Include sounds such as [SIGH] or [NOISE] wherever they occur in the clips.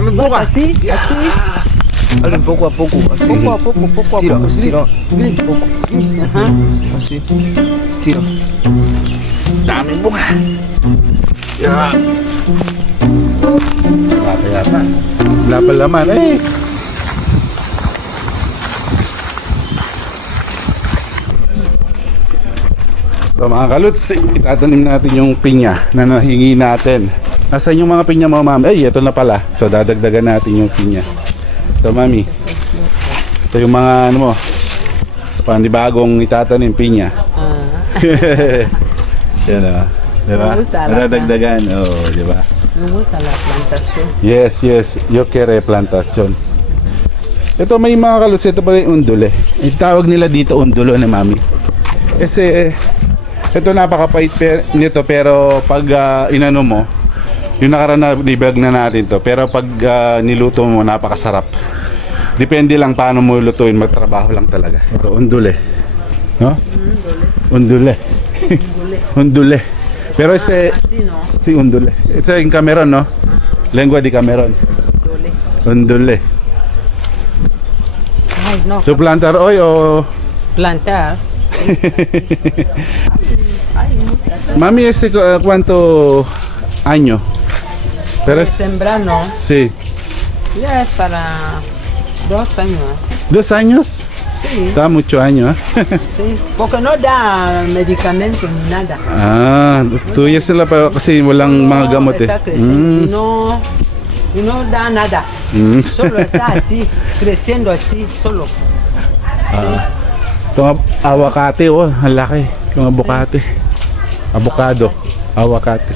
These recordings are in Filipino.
Dami bunga. así, así. Alin, poco a poco, así. Poco a poco, poco a Estira, poco. sí. estira. Poco, Ajá. así. Estira. Dami bunga. Yeah. Wala pa yata. Wala pa laman eh. So mga kaluts, itatanim natin yung pinya na nahingi natin. Nasaan yung mga pinya mo, ma'am? Ay, ito na pala. So, dadagdagan natin yung pinya. Ito, mami. Ito yung mga, ano mo, panibagong itatanim pinya. Ah, [LAUGHS] Yan o. Diba? Gusta la Nadadagdagan. Oo, oh, diba? me gusta la plantación. Yes, yes. Yo quiero plantasyon. Ito may mga kaluts. Ito pala yung undule. Yung tawag nila dito undulo na mami. Kasi, ito napakapait per, nito pero pag ah, inano mo, yung nakaraan na libag na natin to. Pero pag ah, niluto mo, napakasarap. Depende lang paano mo lutuin. Magtrabaho lang talaga. Ito, undule. No? Undule. undule. [LAUGHS] Pero ese, Así no, Si Undule. Ito yung Cameron, no? Lengua di Cameron. dole. Undule. Ay, no. So plantar hoy o... Plantar. [LAUGHS] Mami, este, uh, ¿cuánto año? Pero es... Sembrano. Sí. Ya es para dos años. ¿Dos años? Sí, Está mucho año, ¿eh? sí. Porque no da medicamento ni nada. ah, tuya sila pa kasi walang mga No, gamot eh. Mm, no, no da nada. mm. Solo [LAUGHS] está así, creciendo así, solo. Ito nga, awakate, oh. Ang laki. Yung abukate. Avocado. Awakate.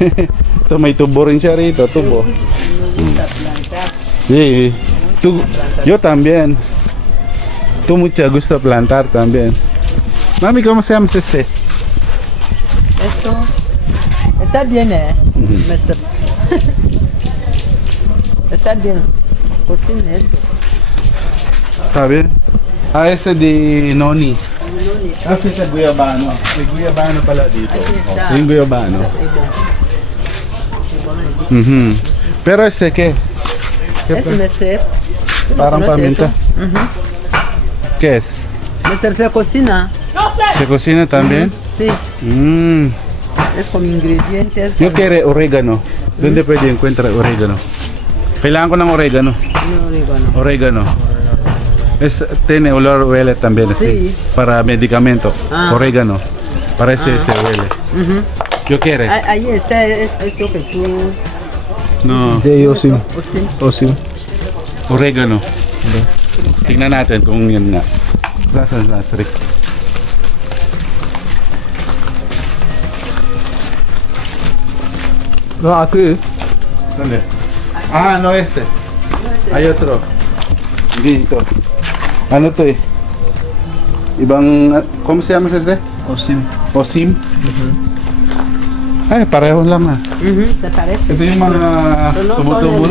[LAUGHS] Ito, may tubo rin siya rito. Tubo. Sí, tú, yo también. Tú mucho gusto plantar también. Mami, ¿cómo se llama este? Esto está bien, ¿eh? Mister. [LAUGHS] está bien. Cocina esto. Sabi? Ah, ese de Noni. Ah, si sa Guyabano. May Guyabano pala dito. Oh, yung Guyabano. Mhm. Pero ese, ¿qué? ¿Qué Es pa- Mister. ¿Tú no Parang paminta. Ujú. ¿Qué es? Mister se cocina. ¿Se cocina también? Sí, Mm. es con ingredientes. Yo quiero orégano. ¿Dónde pwede encontrar orégano? Kailangan ko ng oregano. No, orégano. Oregano. Es, tiene olor huele también así. Sí. Para medicamento. Ah. Orégano. Parece este huele. Ujú. Yo quiero. Ah, Ahí está es- esto que tú. No. Hindi, yosim. Osim. Osim. Oregano. Tingnan natin kung yun nga. Saan sa Rick? No, aquí. ¿Dónde? Ah, no este. Hay otro. Hindi ito. Ano to eh? Ibang, ¿cómo se llama este? Osim. Osim? Ay, pareho lang ah. Ujú, ¿Te parece? Ito yung mga tumutubo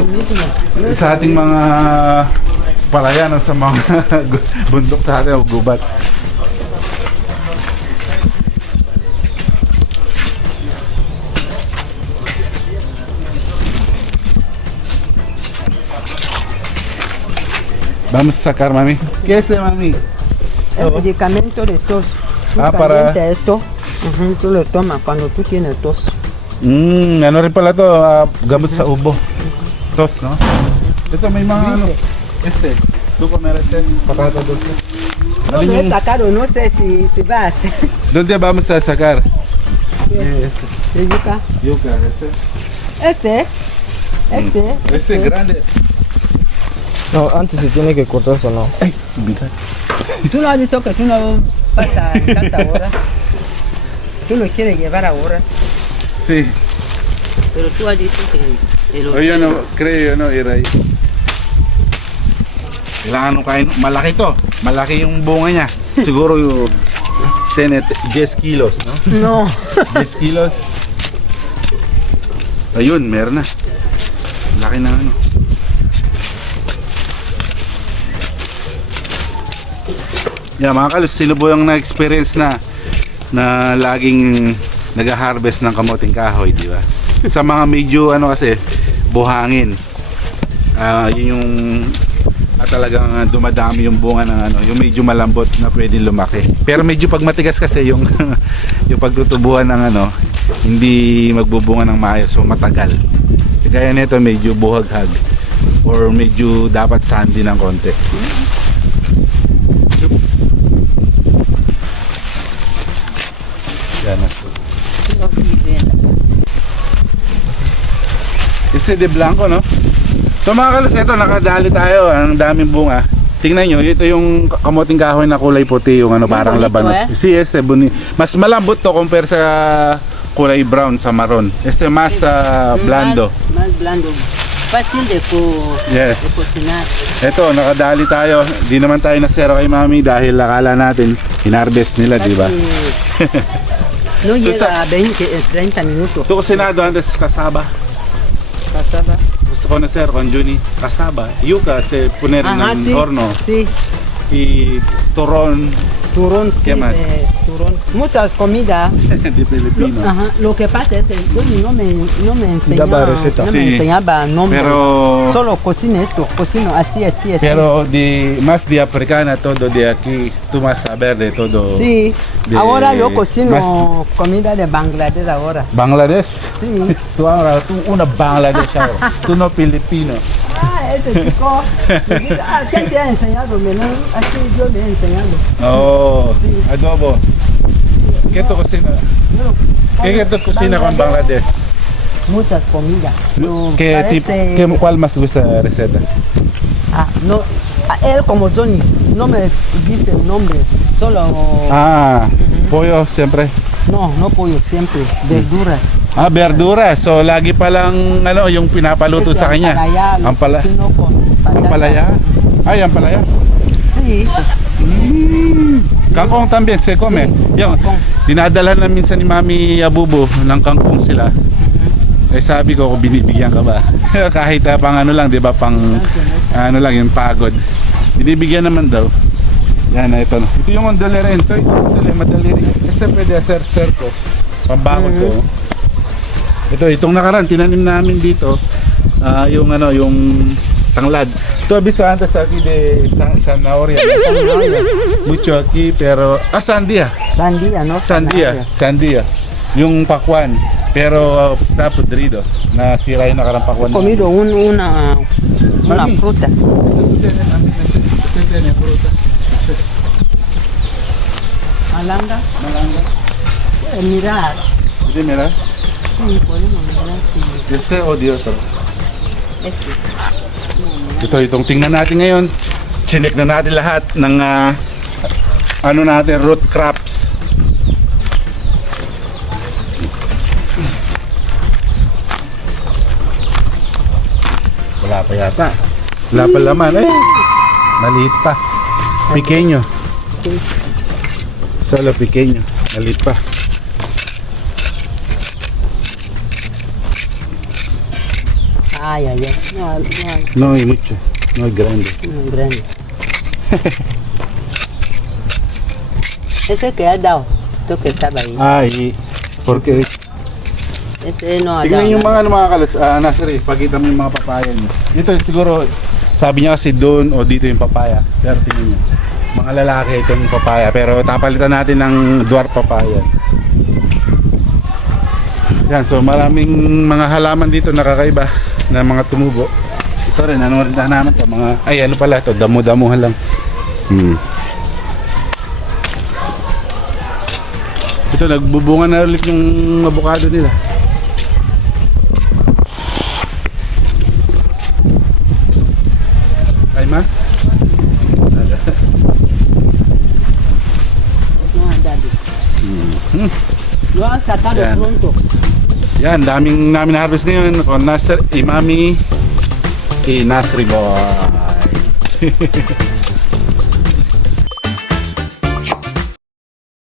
sa ating mga palayan o sa mga [LAUGHS] bundok sa atin o gubat. Vamos a sacar, mami. ¿Qué es, mami? El medicamento de tos. Tú Ah, para- esto. tú lo tomas cuando tú tienes tos. Mm, ano rin pala to, ah, gamot sa ubo. Tos, no? Ito may mga ano. Este, tú comer este, patata dulce. No lo he sacado, no sé si, si va a hacer. ¿Dónde vamos a sacar? ¿Qué? Este, ¿De yuca? yuca, este. Este. Este. Este grande. No, antes se tiene que cortar eso, no. Ay. Tú no has dicho que tú no vas a casa ahora. Tú lo quieres llevar ahora. Sí. Pero tú has dicho que el O yun, no, creo yun, no, iray. Kailangan nung kain. Malaki to. Malaki yung bunga niya. Siguro yung 10, 10 kilos, no? No. 10 kilos. Ayun, meron na. Laki na ano. Yeah, mga kalos, sino po yung na-experience na na laging nag-harvest ng kamuting kahoy, di ba? Sa mga medyo ano kasi buhangin. Ah, yun yung ah, talagang ah, dumadami yung bunga ng ano, yung medyo malambot na pwede lumaki. Pero medyo pag matigas kasi yung [LAUGHS] yung pagtutubuhan ng ano, hindi magbubunga ng maayos so matagal. Kaya nito medyo buhaghag or medyo dapat sandy ng konti. Yan na. Ese de blanco, no? So mga kalos, ito nakadali tayo. Ang daming bunga. Tingnan nyo, ito yung kamuting kahoy na kulay puti, yung ano, parang labanos. eh. Si este, buni. Mas malambot to compare sa kulay brown sa maroon. Este mas ah, blando. Más, más blando. Fácil de, de Yes. Ito, nakadali tayo. Di naman tayo nasero kay mami dahil akala natin hinarvest nila, di ba? [LAUGHS] No llega a 20, eh, 30 minutos. Ito kusinado antes kasaba. Pasaba. Gusto ko na sir, con Juni. Kasaba. Yuca, se poner Ajá, en sí. horno. Sí, Y turón turón, sí. ¿Qué más? turón. Muchas comidas. [LAUGHS] de Filipino. Lo, ajá, lo que pasa es que no me, no me enseñaba, receta. no Sí. me enseñaba nombres. Pero Solo cocina esto, cocino así, así, así. pero de más de africana todo de aquí, tú más saber de todo. sí, de- ahora yo cocino más- comida de Bangladesh ahora. Bangladesh. Sí. [LAUGHS] Tú ahora tú una Bangladesh ahora. [LAUGHS] tú no filipino. Este chico, [LAUGHS] ah, ¿quién te ha enseñado? menor? Así yo le he enseñado. Oh, adobo. ¿Qué tú cocina? Yo, ¿Qué, tú cocina con Bangladesh? Muchas comidas. No, ¿Qué parece- tipo, qué, cuál más gusta la receta? Ah, no, a él como Johnny, no me dice el nombre, solo... Ah, pollo siempre. No, no pollo, siempre, verduras. Ah, verduras. So, lagi palang ano, yung pinapaluto Este sa kanya. ampalaya, lo Ampala, cocino con patata. ampalaya. Ay, ampalaya. Sí, Kangkong también se come. Yung, dinadala na minsan ni Mami Abubo ng kangkong sila. Eh sabi ko kung binibigyan ka ba. [LAUGHS] Kahit ah, pang ano lang, 'di ba, pang ano lang yung pagod. Binibigyan naman daw. Yan na ito. Ito yung ondole rin. Ito yung ondole, madali rin. Kasi pwede sir sir ko. Pambakot ko. Ito, itong nakaraan, tinanim namin dito. ah, yung ano, yung tanglad. Ito, abiso antes aquí de San, Zanahoria. Mucho aquí, pero... Ah, sandía. sandía, ¿no? Sandía, sandía. Yung pakwan. Pero uh, está podrido. Nasira yung nakarang pakwan. Comido un, una, una Mami. fruta. Malanga. Malanga. Mirar. Hindi, mira. Sí, podemos mirar. Sí. Este o di otro. Este. Ito, itong tingnan natin ngayon. Chinek na natin lahat ng ah, ano natin, root crops. Wala pa yata. Wala pa laman. Eh, maliit pa. Pequeño. Solo pequeño. Maliit pa. Ay, ay, ay. No, no hay, No hay mucho. No hay grande. no hay grande. [LAUGHS] Ese que ha dado, esto que estaba ahí. Ay, porque Este no ha dado. Tingnan yung mga ano mga kalas, ah, Nasri, pakita mo yung mga papaya niyo. Dito siguro, sabi niya kasi doon o dito yung papaya. Pero tingnan niyo. Mga lalaki ito yung papaya. Pero tapalitan natin ng dwarf papaya. Yan, so maraming mga halaman dito nakakaiba na mga tumubo. Ito rin, ano rin naman to, mga, ay ano pala to, damo-damuhan lang. Hmm. Ito, nagbubunga na ulit yung avocado nila. ¿Hay más? Nada. No ha dado. Lo han sacado Yan. pronto. Yan, daming namin harvest ngayon on Nasr, Imami, eh, Nasri Boy. [LAUGHS]